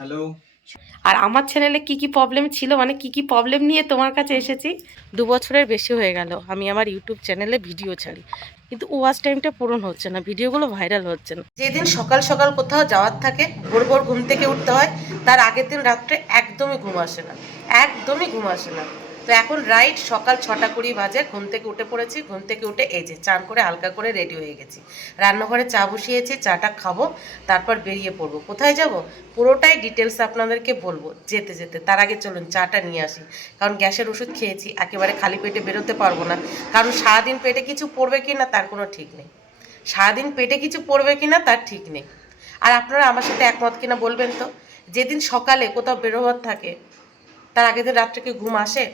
Hello. আর আমার চ্যানেলে কি কি প্রবলেম ছিল, মানে কি কি প্রবলেম নিয়ে তোমার কাছে এসেছি। 2 বছরের বেশি হয়ে গেল আমি আমার ইউটিউব চ্যানেলে ভিডিও ছাড়ি, কিন্তু ওয়াচ টাইমটা পূরণ হচ্ছে না, ভিডিওগুলো ভাইরাল হচ্ছে না। যেদিন সকাল সকাল কোথাও যাওয়ার থাকে, ভোর ভোর ঘুম থেকে উঠতে হয়, তার আগের দিন রাত্রে একদমই ঘুম আসে না, একদমই ঘুম আসে না। তো এখন রাইট সকাল 6:20 বাজে, ঘুম থেকে উঠে পড়েছি। ঘুম থেকে উঠে এই যে চান করে হালকা করে রেডি হয়ে গেছি, রান্নাঘরে চা বসিয়েছি, চাটা খাবো, তারপর বেরিয়ে পড়বো। কোথায় যাব পুরোটাই ডিটেলস আপনাদেরকে বলবো যেতে যেতে। তার আগে চলুন চাটা নিয়ে আসি, কারণ গ্যাসের ওষুধ খেয়েছি, একেবারে খালি পেটে বেরোতে পারবো না। কারণ সারাদিন পেটে কিছু পড়বে কি না তার কোনো ঠিক নেই, সারাদিন পেটে কিছু পড়বে কি না তার ঠিক নেই। আর আপনারা আমার সাথে একমত কিনা বলবেন তো, যেদিন সকালে কোথাও বেরোবার থাকে তার আগের দিন রাত্রে কি ঘুম আসে?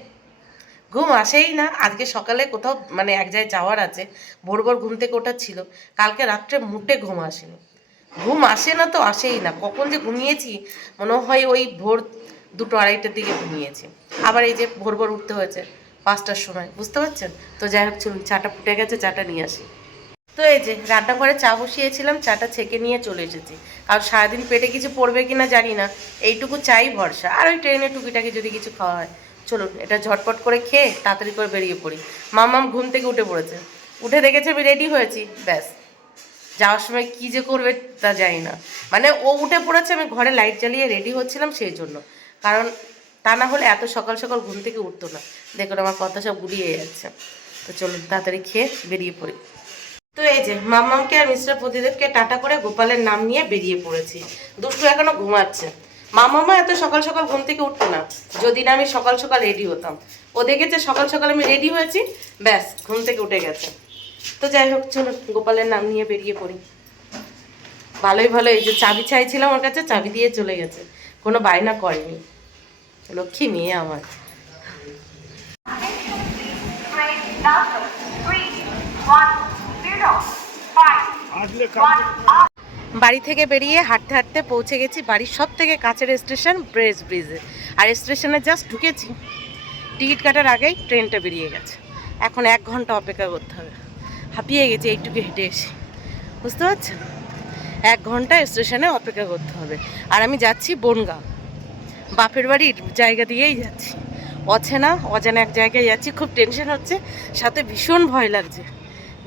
ঘুম আসেই না। আজকে সকালে কোথাও মানে এক জায়গায় যাওয়ার আছে, ভোর ভোর ঘুম থেকে ওঠা ছিল, কালকে রাত্রে মুটে ঘুম আসেনি। ঘুম আসে না তো আসেই না, কখন যে ঘুমিয়েছি মনে হয় ওই ভোর 2-2:30টার দিকে ঘুমিয়েছি। আবার এই যে ভোর ভোর উঠতে হয়েছে 5টার সময়, বুঝতে পারছেন? তো যাই হোক চলুন, চাটা ফুটে গেছে, চাটা নিয়ে আসি। তো এই যে রান্নাঘরে চা বসিয়েছিলাম, চাটা ছেঁকে নিয়ে চলে এসেছি। আর সারাদিন পেটে কিছু পড়বে কিনা জানি না, এইটুকু চাই ভরসা। আর ওই ট্রেনে টুকিটাকি যদি কিছু খাওয়া হয়। চলুন এটা ঝটপট করে খেয়ে তাড়াতাড়ি করে বেরিয়ে পড়ি। মাম্মাম ঘুম থেকে উঠে পড়েছে, উঠে দেখেছে আমি রেডি হয়েছি, ব্যাস যাওয়ার সময় কী যে করবে তা জানি না। মানে ও উঠে পড়েছে, আমি ঘরে লাইট জ্বালিয়ে রেডি হচ্ছিলাম সেই জন্য, কারণ তা না হলে এত সকাল সকাল ঘুম থেকে উঠতো না। দেখুন আমার কথা সব গুলিয়ে যাচ্ছে। তো চলুন তাড়াতাড়ি খেয়ে বেরিয়ে পড়ি। তো এই যে মাম্মামকে আর মিস্টার প্রদীপকে টাটা করে গোপালের নাম নিয়ে বেরিয়ে পড়েছি। দুষ্টু এখনো ঘুমাচ্ছে। মাম্মামা এত সকাল সকাল ঘুম থেকে উঠতো না যদি না আমি সকাল সকাল রেডি হতাম। ও দেখেছে সকাল সকাল আমি রেডি হয়েছি, ব্যাস ঘুম থেকে উঠে গেছে। তো যাই হোক চলুন গোপালের নাম নিয়ে বেরিয়ে পড়ি। ভালোই ভালো, এই যে চাবি চাইছিলাম ওর কাছে, চাবি দিয়ে চলে গেছে, কোনো বায়না করেনি। লক্ষ্মী মেয়ে আমার। বাড়ি থেকে বেরিয়ে হাঁটতে হাঁটতে পৌঁছে গেছি বাড়ির সব থেকে কাছের স্টেশন ব্রেজ ব্রিজে। আর স্টেশনে জাস্ট ঢুকেছি, টিকিট কাটার আগেই ট্রেনটা বেরিয়ে গেছে। এখন 1 ঘন্টা অপেক্ষা করতে হবে। হাঁপিয়ে গেছি এইটুকু হেঁটে এসে, বুঝতে পারছেন? 1 ঘন্টা স্টেশনে অপেক্ষা করতে হবে। আর আমি যাচ্ছি বনগাঁ, বাপের বাড়ির জায়গা দিয়েই যাচ্ছি। অচেনা অজানা এক জায়গায় যাচ্ছি, খুব টেনশন হচ্ছে, সাথে ভীষণ ভয় লাগছে।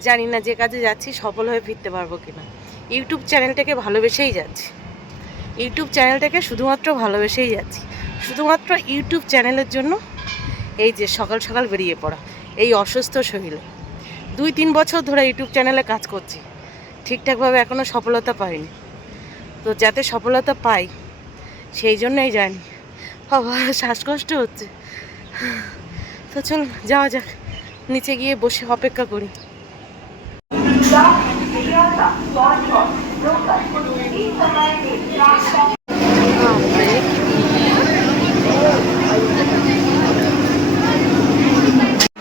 জানি না যে কাজে যাচ্ছি সফল হয়ে ফিরতে পারবো কিনা। ইউটিউব চ্যানেলটাকে ভালোবেসেই যাচ্ছি, ইউটিউব চ্যানেলটাকে শুধুমাত্র ভালোবেসেই যাচ্ছি, শুধুমাত্র ইউটিউব চ্যানেলের জন্য এই যে সকাল সকাল বেরিয়ে পড়া। এই অসুস্থ শরীরে 2-3 বছর ধরে ইউটিউব চ্যানেলে কাজ করছি, ঠিকঠাকভাবে এখনও সফলতা পাইনি। তো যাতে সফলতা পাই সেই জন্যই জানি। বাবা শ্বাসকষ্ট হচ্ছে। তো চলুন যাওয়া যাক, নিচে গিয়ে বসে অপেক্ষা করি।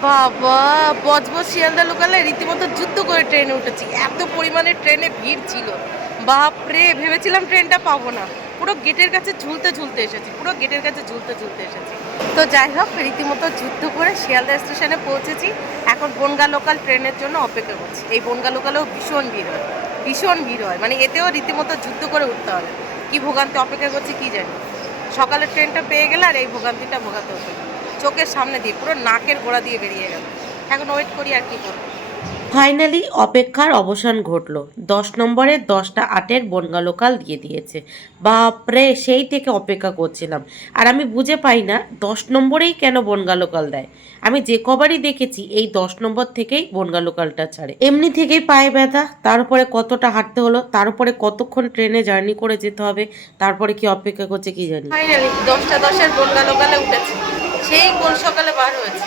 বাবা বজবজ শিয়ালদা লোকালে রীতিমতো যুদ্ধ করে ট্রেনে উঠেছি, এত পরিমাণে ট্রেনে ভিড় ছিল, বাপরে ভেবেছিলাম ট্রেনটা পাবো না। পুরো গেটের কাছে ঝুলতে ঝুলতে এসেছি, পুরো গেটের কাছে ঝুলতে ঝুলতে এসেছি। তো যাই হোক রীতিমতো যুদ্ধ করে শিয়ালদা স্টেশনে পৌঁছেছি। এখন বনগাঁ লোকাল ট্রেনের জন্য অপেক্ষা করছি। এই বনগাঁ লোকালেও ভীষণ ভিড় হয়, ভীষণ ভিড় হয়, মানে এতেও রীতিমতো যুদ্ধ করে উঠতে হবে। কি ভোগান্তি অপেক্ষা করছি কি জানি। সকালের ট্রেনটা পেয়ে গেলে আর এই ভোগান্তিটা ভোগাতে হতো না। চোখের সামনে দিয়ে পুরো নাকের গোড়া দিয়ে বেরিয়ে গেল। এখন ওয়েট করি আর কি করবো। ফাইনালি অপেক্ষার অবসান ঘটল। 10 নম্বরের 10টা 8-এর বনগাঁ লোকাল দিয়ে দিয়েছে। বাপরে সেই থেকে অপেক্ষা করছিলাম। আর আমি বুঝে পাই না 10 নম্বরেই কেন বনগাঁ লোকাল দেয়। আমি যে কবারই দেখেছি এই 10 নম্বর থেকেই বনগাঁ লোকালটা ছাড়ে। এমনি থেকেই পায়ে ব্যথা, তার উপরে কতটা হাঁটতে হলো, তার উপরে কতক্ষণ ট্রেনে জার্নি করে যেতে হবে, তারপরে কি অপেক্ষা করছে কি জানি। ফাইনালি 10টা 10-এর বনগাঁ লোকালে উঠেছি, সেই কোন সকালে বার হয়েছে।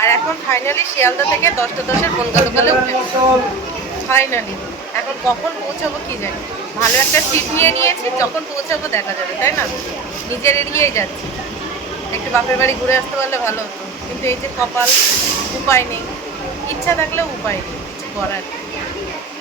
আর এখন ফাইনালি শিয়ালদা থেকে 10টা 10-এর বনগাঁ লোকালে উঠেছি ফাইনালি। এখন কখন পৌঁছাবো কি জানি। ভালো একটা সিট নিয়ে নিয়েছি, যখন পৌঁছাবো দেখা যাবে, তাই না? নিজের এড়িয়েই যাচ্ছি। একটু বাপের বাড়ি ঘুরে আসতে পারলে ভালো হতো, কিন্তু এই যে কপাল, উপায় নেই। ইচ্ছা থাকলেও উপায় নেই, কিছু করার নেই।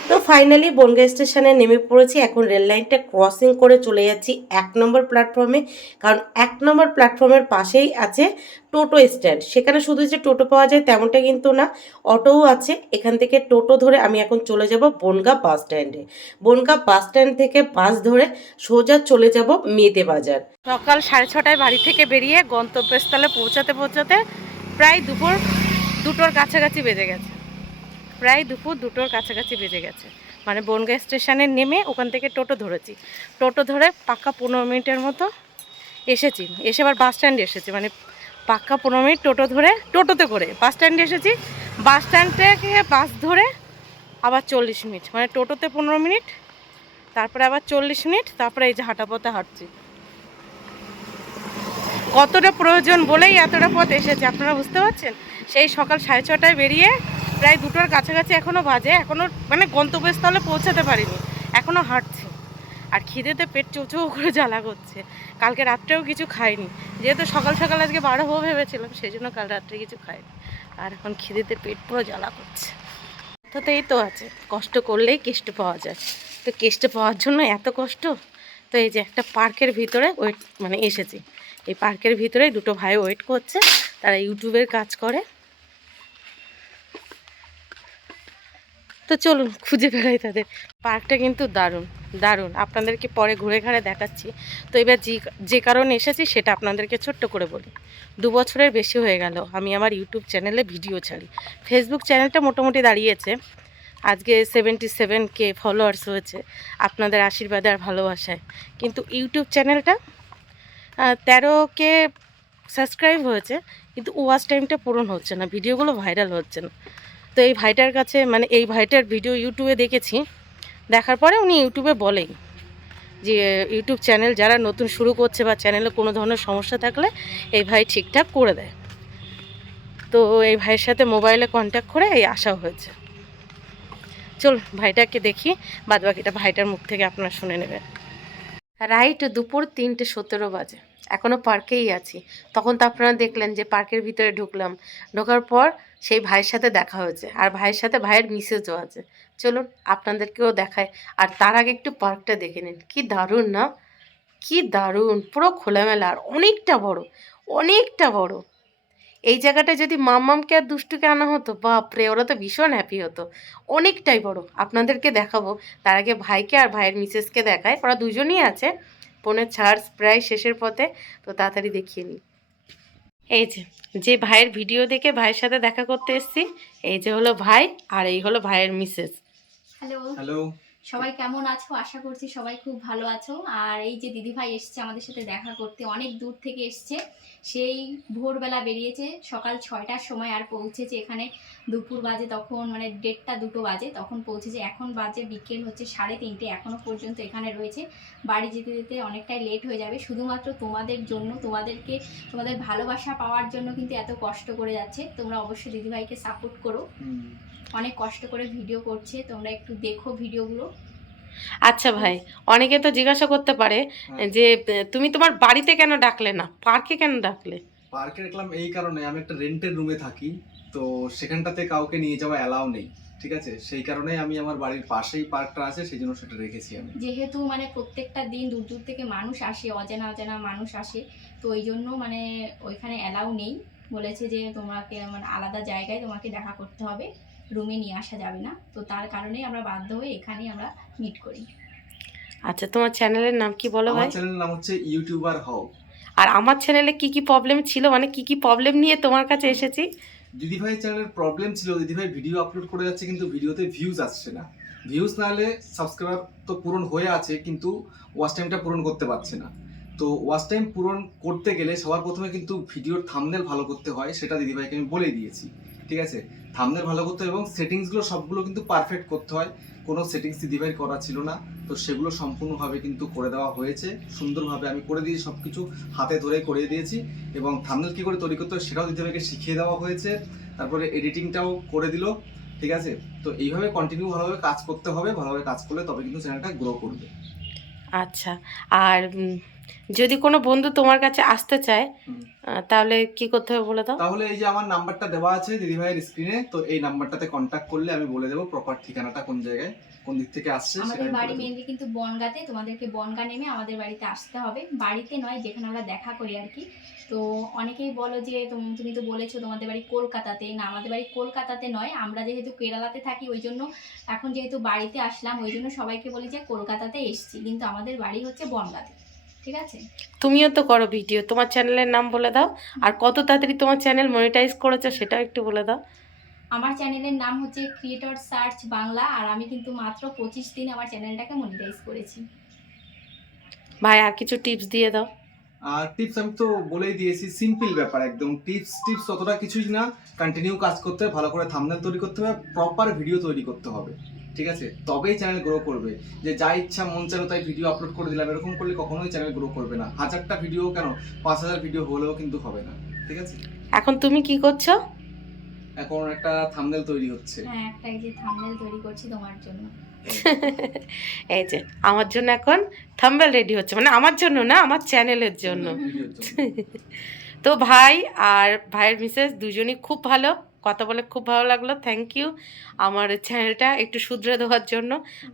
তো ফাইনালি বনগাঁ স্টেশনে নেমে পড়েছি। এখন রেল লাইনটা ক্রসিং করে চলে যাচ্ছি 1 নম্বর প্ল্যাটফর্মে, কারণ 1 নম্বর প্ল্যাটফর্মের পাশেই আছে টোটো স্ট্যান্ড। সেখানে শুধু যে টোটো পাওয়া যায় তেমনটা কিন্তু না, অটোও আছে। এখান থেকে টোটো ধরে আমি এখন চলে যাব বনগাঁ বাস স্ট্যান্ডে। বনগাঁ বাস স্ট্যান্ড থেকে বাস ধরে সোজা চলে যাব মেদে বাজার। সকাল 6:30টায় বাড়ি থেকে বেরিয়ে গন্তব্যস্থলে পৌঁছাতে পৌঁছাতে প্রায় দুপুর 2টোর কাছাকাছি বেজে গেছে। মানে বনগাঁ স্টেশনে নেমে ওখান থেকে টোটো ধরেছি। টোটো ধরে পাক্কা 15 মিনিটের মতো এসেছি। এসে আবার বাস স্ট্যান্ডে এসেছি, মানে পাক্কা 15 মিনিট টোটো ধরে, টোটোতে করে বাস স্ট্যান্ডে এসেছি। বাস স্ট্যান্ড থেকে বাস ধরে আবার 40 মিনিট, মানে টোটোতে 15 মিনিট, তারপরে আবার 40 মিনিট, তারপরে এই যে হাঁটা পথে হাঁটছি। কতটা প্রয়োজন বলেই এতটা পথ এসেছে, আপনারা বুঝতে পারছেন। সেই সকাল 6:30টায় বেরিয়ে প্রায় 2টোর কাছাকাছি এখনও বাজে, এখনও মানে গন্তব্যস্থলে পৌঁছাতে পারিনি, এখনও হাঁটছি। আর খিদেতে পেট চৌচৌ করে জ্বালা করছে। কালকে রাত্রেও কিছু খাইনি, যেহেতু সকাল সকাল আজকে বার হবো ভেবেছিলাম, সেই জন্য কাল রাত্রে কিছু খাইনি। আর এখন খিদেতে পেট পুরো জ্বালা করছে। অর্থাৎ তো আছে, কষ্ট করলেই কেষ্ট পাওয়া যায়। তো কেষ্ট পাওয়ার জন্য এত কষ্ট। তো এই যে একটা পার্কের ভিতরে এসেছি। এই পার্কের ভিতরে 2টো ভাই ওয়েট করছে, তারা ইউটিউবের কাজ করে। তো চলুন খুঁজে বেড়াই তাদের। পার্কটা কিন্তু দারুণ দারুণ, আপনাদেরকে পরে ঘুরে ঘাড়ে দেখাচ্ছি। তো এবার যে কারণে এসেছি সেটা আপনাদেরকে ছোট্ট করে বলি। 2 বছরের বেশি হয়ে গেল আমি আমার ইউটিউব চ্যানেলে ভিডিও ছাড়ি। ফেসবুক চ্যানেলটা মোটামুটি দাঁড়িয়েছে, আজকে 77K ফলোয়ার্স হয়েছে আপনাদের আশীর্বাদে আর ভালোবাসায়। কিন্তু ইউটিউব চ্যানেলটা 13K সাবস্ক্রাইব হয়েছে, কিন্তু ওয়াচ টাইমটা পূরণ হচ্ছে না, ভিডিওগুলো ভাইরাল হচ্ছে না। তো এই ভাইটার কাছে, মানে এই ভাইটার ভিডিও ইউটিউবে দেখেছি, দেখার পরে উনি ইউটিউবে বলেই যে ইউটিউব চ্যানেল যারা নতুন শুরু করছে বা চ্যানেলে কোনো ধরনের সমস্যা থাকলে এই ভাই ঠিকঠাক করে দেয়। তো এই ভাইয়ের সাথে মোবাইলে কন্ট্যাক্ট করে এই আসা হয়েছে। চল ভাইটাকে দেখি, বাদবাকিটা ভাইটার মুখ থেকে আপনারা শুনে নেবেন। রাইট দুপুর 3:17 বাজে, এখনও পার্কেই আছি। তখন তো আপনারা দেখলেন যে পার্কের ভিতরে ঢুকলাম, ঢোকার পর সেই ভাইয়ের সাথে দেখা হয়েছে, আর ভাইয়ের সাথে ভাইয়ের মিসেজও আছে। চলুন আপনাদেরকেও দেখায়। আর তার আগে একটু পার্কটা দেখে নিন, কি দারুণ না, কি দারুণ, পুরো খোলামেলা, আর অনেকটা বড়, অনেকটা বড়। এই জায়গাটায় যদি মাম্মামকে আর দুষ্টুকে আনা হতো, বাপরে, ওরা তো ভীষণ হ্যাপি হতো। অনেকটাই বড়, আপনাদেরকে দেখাবো। তার আগে ভাইকে আর ভাইয়ের মিসেসকে দেখায়, ওরা দুজনই আছে। ফোনের চার্জ প্রায় শেষের পথে, তো তাড়াতাড়ি দেখিয়ে নিই। এই যে ভাইয়ের ভিডিও দেখে ভাইয়ের সাথে দেখা করতে এসেছি, এই যে হলো ভাই, আর এই হলো ভাইয়ের মিসেস। হ্যালো হ্যালো, সবাই কেমন আছো? আশা করছি সবাই খুব ভালো আছো। আর এই যে দিদিভাই এসছে আমাদের সাথে দেখা করতে, অনেক দূর থেকে এসছে, সেই ভোরবেলা বেরিয়েছে সকাল 6টার সময়, আর পৌঁছেছে এখানে দুপুর বাজে তখন, মানে 1:30 2টো বাজে তখন পৌঁছেছে। এখন বাজে বিকেল হচ্ছে 3:30, এখনও পর্যন্ত এখানে রয়েছে। বাড়ি যেতে যেতে অনেকটাই লেট হয়ে যাবে, শুধুমাত্র তোমাদের জন্য, তোমাদের ভালোবাসা পাওয়ার জন্য কিন্তু এত কষ্ট করে যাচ্ছে। তোমরা অবশ্যই দিদিভাইকে সাপোর্ট করো, অনেক কষ্ট করে ভিডিও করছে, তোমরা একটু দেখো ভিডিওগুলো। আচ্ছা ভাই, অনেকে তো জিজ্ঞাসা করতে পারে যে তুমি তোমার বাড়িতে কেন ডাকলে না, পার্কে কেন ডাকলে? পার্কে রাখলাম এই কারণে, আমি একটা রেন্টের রুমে থাকি, তো সেখানটাতে কাউকে নিয়ে যাওয়া অ্যালাউ নেই, ঠিক আছে? সেই কারণে আমি আমার বাড়ির পাশেই পার্কটা আছে, সেই জন্য সেটা রেখেছি আমি। যেহেতু মানে প্রত্যেকটা দিন দূর দূর থেকে মানুষ আসে, অজানা অজানা মানুষ আসে, তো ওই জন্য মানে ওইখানে অ্যালাউ নেই। বলেছে যে তোমাকে মানে আলাদা জায়গায় তোমাকে দেখা করতে হবে, রুমে নিয়ে আসা যাবে না। তো তার কারণেই আমরা বাধ্য হয়ে এখানেই আমরা মিট করি। আচ্ছা, তোমার চ্যানেলের নাম কি বলো ভাই? আমার চ্যানেলের নাম হচ্ছে ইউটিউবার হও। আর আমার চ্যানেলে কি কি প্রবলেম ছিল, মানে কি কি প্রবলেম নিয়ে তোমার কাছে এসেছি? দিদিভাই চ্যানেলের প্রবলেম ছিল, দিদিভাই ভিডিও আপলোড করে যাচ্ছে কিন্তু ভিডিওতে ভিউজ আসছে না। ভিউজ না হলে সাবস্ক্রাইবার তো পূরণ হয়ে আছে, কিন্তু ওয়াচ টাইমটা পূরণ করতে পারছে না। তো ওয়াচ টাইম পূরণ করতে গেলে সবার প্রথমে কিন্তু ভিডিওর থাম্বনেল ভালো করতে হয়, সেটা দিদিভাইকে আমি বলে দিয়েছি, ঠিক আছে? থাম্বনেল ভালো করতে হয় এবং সেটিংসগুলো সবগুলো কিন্তু পারফেক্ট করতে হয়। কোনো সেটিংস দিদিভাই করা ছিল না, তো সেগুলো সম্পূর্ণভাবে কিন্তু করে দেওয়া হয়েছে, সুন্দরভাবে আমি করে দিয়েছি, সব কিছু হাতে ধরে করে দিয়েছি। এবং থাম্বনেল কী করে তৈরি করতে হয় সেটাও দিদিভাইকে শিখিয়ে দেওয়া হয়েছে, তারপরে এডিটিংটাও করে দিল, ঠিক আছে? তো এইভাবে কন্টিনিউ ভালোভাবে কাজ করতে হবে, ভালোভাবে কাজ করলে তবে কিন্তু চ্যানেলটা গ্রো করবে। আচ্ছা, আর যদি কোনো বন্ধু তোমার কাছে আসতে চায় হুম। তাহলে কি করতে হবে বলে দাও। তাহলে এই যে আমার নাম্বারটা দেওয়া আছে দিদিভাইয়ের স্ক্রিনে, তো এই নাম্বারটাতে কন্ট্যাক্ট করলে আমি বলে দেবো প্রপার ঠিকানাটা কোন জায়গায়, কোন দিক থেকে আসছে সেটা আমাদের আমি বাড়ি বলে দেবো। মেনলি কিন্তু বনগাঁতে, তোমাদেরকে বনগাঁ নেমে আমাদের বাড়িতে আসতে হবে, বাড়িতে নয় যেখানে আমরা দেখা করি আর কি। তো অনেকেই বলো যে তুমি তো বলেছো তোমাদের বাড়ি কলকাতাতে, না আমাদের বাড়ি কলকাতাতে নয়, আমরা যেহেতু কেরালাতে থাকি ওই জন্য এখন যেহেতু বাড়িতে আসলাম ওই জন্য সবাইকে বলি যে কলকাতাতে এসছি, কিন্তু আমাদের বাড়ি হচ্ছে বনগাঁতে। ঠিক আছে? তুমিও তো করো ভিডিও, তোমার চ্যানেলের নাম বলে দাও, আর কত তাড়াতাড়ি তোমার চ্যানেল মনিটাইজ করেছো সেটাও একটু বলে দাও। আমার চ্যানেলের নাম হচ্ছে ক্রিয়েটর সার্চ বাংলা, আর আমি কিন্তু মাত্র 25 দিন আমার চ্যানেলটাকে মনিটাইজ করেছি। ভাই আর কিছু টিপস দিয়ে দাও। আর টিপস আমি তো বলেই দিয়েছি, সিম্পল ব্যাপার একদম। টিপস অতটা কিছুই না, কন্টিনিউ কাজ করতে হবে, ভালো করে থাম্বনেল তৈরি করতে হবে, প্রপার ভিডিও তৈরি করতে হবে, ঠিক আছে? তবেই চ্যানেল গ্রো করবে। যে যা ইচ্ছা মন চাইলো তাই ভিডিও আপলোড করে দিলাম, এরকম করলে কখনোই চ্যানেল গ্রো করবে না। 1000টা ভিডিও কেন, 5000 ভিডিও হলেও কিন্তু হবে না, ঠিক আছে? এখন তুমি কি করছো? এখন একটা থাম্বনেল তৈরি হচ্ছে। হ্যাঁ, একটা এই যে থাম্বনেল তৈরি করছি তোমার জন্য। এই যে আমার জন্য এখন থাম্বনেল রেডি হচ্ছে, মানে আমার জন্য না, আমার চ্যানেলের জন্য। ভিডিওর জন্য। তো ভাই আর ভাইয়ের মিসেস দুজনই খুব ভালো, কথা বলে খুব ভালো লাগলো। থ্যাংক ইউ আমার চ্যানেলটা একটু শুধরে দেওয়ার জন্য,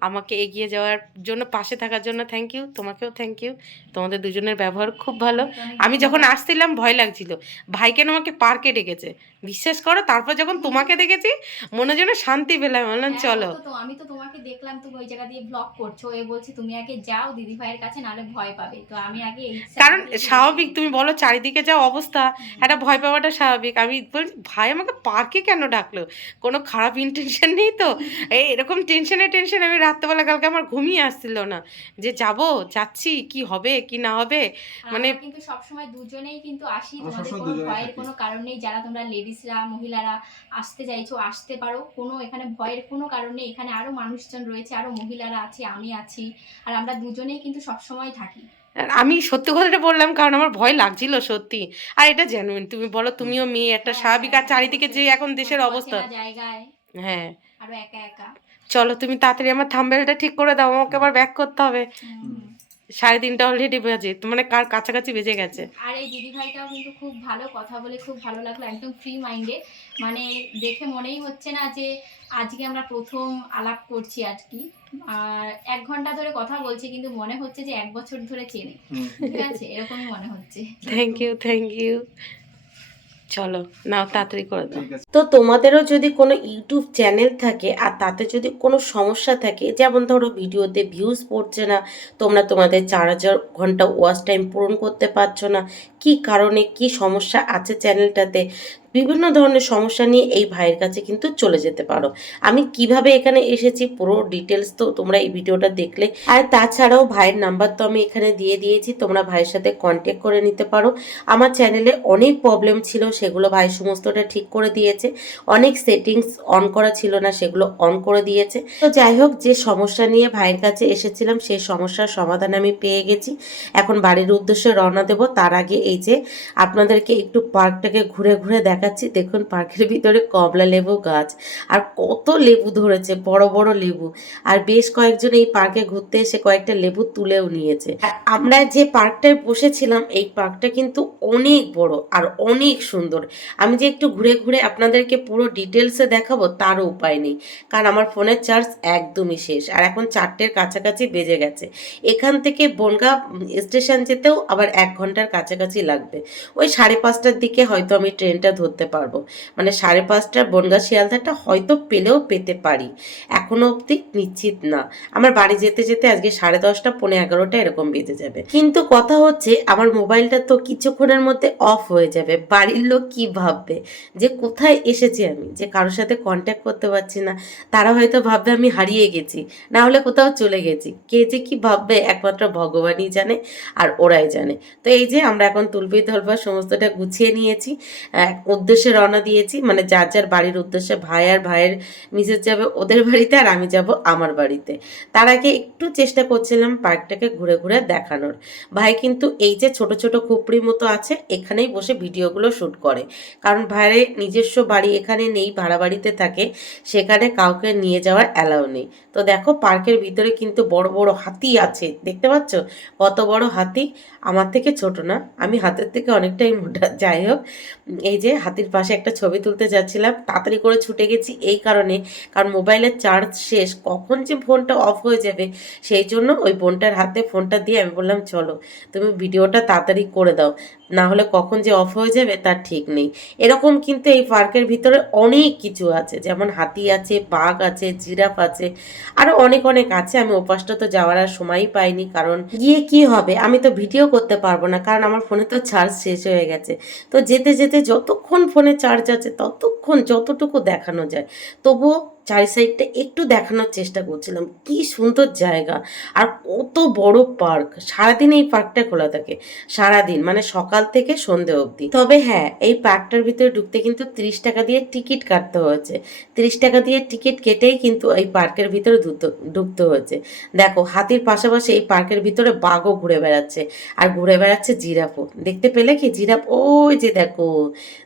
আমাকে এগিয়ে যাওয়ার জন্য, পাশে থাকার জন্য থ্যাংক ইউ। তোমাকেও থ্যাংক ইউ, তোমাদের দুজনের ব্যবহার খুব ভালো। আমি যখন আসছিলাম ভয় লাগছিল, ভাই কেন আমাকে পার্কে ডেকেছে বিশ্বাস করো, তারপর যখন তোমাকে দেখেছি মনে যেন শান্তি পেলাম, বললাম হ্যাঁ, চলো। আমি তো তোমাকে দেখলাম তুমি ওই জায়গা দিয়ে ব্লগ করছো, এ বলছি তুমি আগে যাও দিদি ভাইয়ের কাছে, নাহলে ভয় পাবে। তো আমি আগে এই side কারণ দিয়ে স্বাভাবিক, তুমি বলো চারিদিকে যা অবস্থা, একটা ভয় পাওয়াটা স্বাভাবিক। আমি বলছি ভাই আমাকে পার্কে কেন ডাকলো, কোনো খারাপ ইন্টেনশন নেই তো? এরকম টেনশন আমি রাত্রেবেলা কালকে আমার ঘুমিয়ে আসছিল না, যে যাচ্ছি কি হবে কি না হবে। আর মানে আমরা কিন্তু সবসময় দুজনেই কিন্তু আসি, আমরা তোমাদের সবসময় কোনো দুজনেই ভয়ের থাকি। কোনো কারণ নেই। যারা তোমরা লেডিসরা মহিলারা আসতে চাইছো আসতে পারো, কোনো এখানে ভয়ের কোনো কারণ নেই। এখানে আরো মানুষজন রয়েছে, আরো মহিলারা আছে, আমি আছি, আর আমরা দুজনেই কিন্তু সবসময় থাকি। আমি সত্যি কথাটা বললাম কারণ আমার ভয় লাগছিল সত্যি, আর এটা জেনুইন। তুমি বলো তুমিও মেয়ে, একটা হ্যাঁ, স্বাভাবিক। আর হ্যাঁ, চারিদিকে যে অবশ্যই। এখন দেশের নতুন অবস্থা, অচেনা জায়গায় হ্যাঁ। আরো একা একা। চলো তুমি তাড়াতাড়ি আমার থাম্বনেলটা ঠিক করে দাও, আমাকে আবার ব্যাক করতে হবে। হুম। 3:30 অলরেডি বাজে, তো মানে কার কাছাকাছি বেজে গেছে। আর এই দিদি ভাইটাও কিন্তু খুব ভালো, কথা বলে খুব ভালো লাগলো, একদম ফ্রি মাইন্ডে। মানে দেখে মনেই হচ্ছে না যে আজকে আমরা প্রথম আলাপ করছি আর কি। আর 1 ঘন্টা ধরে কথা বলছি, কিন্তু মনে হচ্ছে যে 1 বছর ধরে চেনে। ঠিক আছে, এরকমই মনে হচ্ছে। Thank you. চলো নাও তাড়াতাড়ি করে দাও। ঠিক আছে। তো তোমাদেরও যদি কোনো ইউটিউব চ্যানেল থাকে আর তাতে যদি কোনো সমস্যা থাকে, যেমন ধরো ভিডিওতে ভিউজ পড়ছে না, তোমরা তোমাদের 4000 ঘন্টা ওয়াচ টাইম পূরণ করতে পারছো না, কি কারণে কি সমস্যা আছে চ্যানেলটাতে, বিভিন্ন ধরনের সমস্যা নিয়ে এই ভাইয়ের কাছে কিন্তু চলে যেতে পারো। আমি কিভাবে এখানে এসেছি পুরো ডিটেলস তো তোমরা এই ভিডিওটা দেখলে। আর তাছাড়াও ভাইয়ের নাম্বার তো আমি এখানে দিয়ে দিয়েছি, তোমরা ভাইয়ের সাথে কন্ট্যাক্ট করে নিতে পারো। আমার চ্যানেলে অনেক প্রবলেম ছিল, সেগুলো ভাই সমস্তটা ঠিক করে দিয়েছে। অনেক সেটিংস অন করা ছিল না, সেগুলো অন করে দিয়েছে। তো যাই হোক, যে সমস্যা নিয়ে ভাইয়ের কাছে এসেছিলাম সেই সমস্যার সমাধান আমি পেয়ে গেছি। এখন বাড়ির উদ্দেশ্যে রওনা দেব। তার আগে এই যে আপনাদেরকে একটু পার্কটাকে ঘুরে ঘুরে দেখাচ্ছি। দেখুন পার্কের ভিতরে কমলা লেবু গাছ, আর কত লেবু ধরেছে, বড় বড় লেবু। আর বেশ কয়েকজন এই পার্কে ঘুরতে এসে কয়েকটা লেবু তুলেও নিয়েছে। আর আমরা যে পার্কটায় বসেছিলাম এই পার্কটা কিন্তু অনেক বড় আর অনেক সুন্দর। আমি যে একটু ঘুরে ঘুরে আপনাদেরকে পুরো ডিটেলসে দেখাবো তারও উপায় নেই, কারণ আমার ফোনের চার্জ একদমই শেষ। আর এখন 4টের কাছাকাছি বেজে গেছে। এখান থেকে বনগাঁ স্টেশন যেতেও আবার 1 ঘন্টার কাছাকাছি লাগবে। ওই 5:30টার দিকে হয়তো আমি ট্রেনটা ধরতে পারবো, মানে 5:30টার বনগাঁ শিয়ালদাটা হয়তো পেলেও পেতে পারি, এখনো অবধি নিশ্চিত না। আমার বাড়ি যেতে যেতে আজকে 10:30 পৌনে 11টা এরকম বেজে যাবে। কিন্তু কথা হচ্ছে আমার মোবাইলটা তো কিছুক্ষণের মধ্যে অফ হয়ে যাবে। বাড়ির লোক কি ভাববে যে কোথায় এসেছি আমি, যে কারোর সাথে কন্ট্যাক্ট করতে পারছি না। তারা হয়তো ভাববে আমি হারিয়ে গেছি, না হলে কোথাও চলে গেছি। কে যে কি ভাববে একমাত্র ভগবানই জানে, আর ওরাই জানে। তো এই যে আমরা এখন তুলবি তলবা সমস্তটা গুছিয়ে নিয়েছি। উদ্দেশ্যে রওনা দিয়েছি, মানে যার যার বাড়ির উদ্দেশ্যে। ভাই আর ভাইয়ের মিসেস যাবে ওদের বাড়িতে, আর আমি যাব আমার বাড়িতে। তার আগে একটু চেষ্টা করছিলাম পার্কটাকে ঘুরে ঘুরে দেখানোর। ভাই কিন্তু এই যে ছোট ছোট খুপড়ির মতো আছে এখানেই বসে ভিডিওগুলো শ্যুট করে, কারণ ভাইয়ের নিজস্ব বাড়ি এখানে নেই, ভাড়া বাড়িতে থাকে, সেখানে কাউকে নিয়ে যাওয়ার অ্যালাউ নেই। তো দেখো পার্কের ভিতরে কিন্তু বড় বড় হাতি আছে, দেখতে পাচ্ছ কত বড় হাতি। আমার থেকে ছোট না, আমি হাতের থেকে অনেকটাই মোটা। যাই হোক, এই যে হাতির পাশে একটা ছবি তুলতে যাচ্ছিলাম, তাড়াতাড়ি করে ছুটে গেছি এই কারণে, কারণ মোবাইলের চার্জ শেষ, কখন যে ফোনটা অফ হয়ে যাবে সেই জন্য ওই বোনটার হাতে ফোনটা দিয়ে আমি বললাম চলো তুমি ভিডিওটা তাড়াতাড়ি করে দাও, না হলে কখন যে অফ হয়ে যাবে তার ঠিক নেই। এরকম কিন্তু এই পার্কের ভিতরে অনেক কিছু আছে, যেমন হাতি আছে, বাঘ আছে, জিরাফ আছে, আরো অনেক অনেক আছে। আমি ওপাশটা তো যাওয়ার আর সময়ই পাইনি, কারণ গিয়ে কি হবে, আমি তো ভিডিও করতে পারবো না, কারণ আমার ফোনে তো চার্জ শেষ হয়ে গেছে। তো যেতে যেতে যতক্ষণ ফোনে চার্জ আছে ততক্ষণ যতটুকু দেখানো যায়, তবুও চারি সাইডটা একটু দেখানোর চেষ্টা করছিলাম। কি সুন্দর জায়গা, আর কত বড় পার্ক। সারাদিন এই পার্কটা খোলা থাকে, সারাদিন মানে সকাল থেকে সন্ধে অবধি। তবে হ্যাঁ, এই পার্কটার ভিতরে ঢুকতে কিন্তু 30 টাকা দিয়ে টিকিট কাটতে হয়েছে। 30 টাকা দিয়ে টিকিট কেটেই কিন্তু এই পার্কের ভিতরে ঢুকতে হয়েছে। দেখো হাতির পাশাপাশি এই পার্কের ভিতরে বাঘও ঘুরে বেড়াচ্ছে, আর ঘুরে বেড়াচ্ছে জিরাফও। দেখতে পেলে কি জিরাফ? ওই যে দেখো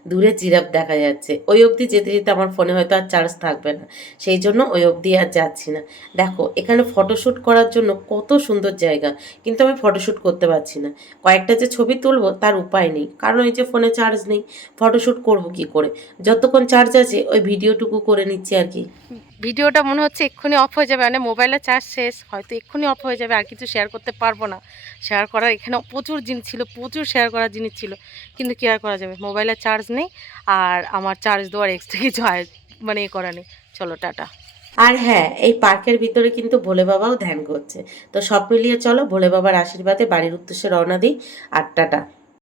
দূরে জিরাফ দেখা যাচ্ছে। ওই অবধি যেতে যেতে আমার ফোনে হয়তো আর চার্জ থাকবে না, সেই জন্য ওই অবধি আর যাচ্ছি না। দেখো এখানে ফটোশ্যুট করার জন্য কত সুন্দর জায়গা, কিন্তু আমি ফটোশ্যুট করতে পারছি না। কয়েকটা যে ছবি তুলবো তার উপায় নেই, কারণ ওই যে ফোনে চার্জ নেই, ফটোশ্যুট করব কি করে। যতক্ষণ চার্জ আছে ওই ভিডিওটুকু করে নিচ্ছি আর কি। ভিডিওটা মনে হচ্ছে এক্ষুনি অফ হয়ে যাবে, মানে মোবাইলের চার্জ শেষ, হয়তো এক্ষুনি অফ হয়ে যাবে, আর কিছু শেয়ার করতে পারবো না। শেয়ার করার এখানে প্রচুর জিনিস ছিল, প্রচুর শেয়ার করার জিনিস ছিল, কিন্তু কি আর করা যাবে, মোবাইলের চার্জ নেই, আর আমার চার্জ দেওয়ার এক্সট্রা কিছু মানে এ করা নেই। চলো টাটা। আর হ্যাঁ, এই পার্কের ভিতরে কিন্তু ভোলে বাবাও ধ্যান করছে। তো সব মিলিয়ে চলো ভোলে বাবার আশীর্বাদে বাড়ির উদ্দেশ্যে রওনা দিই। আর টাটা।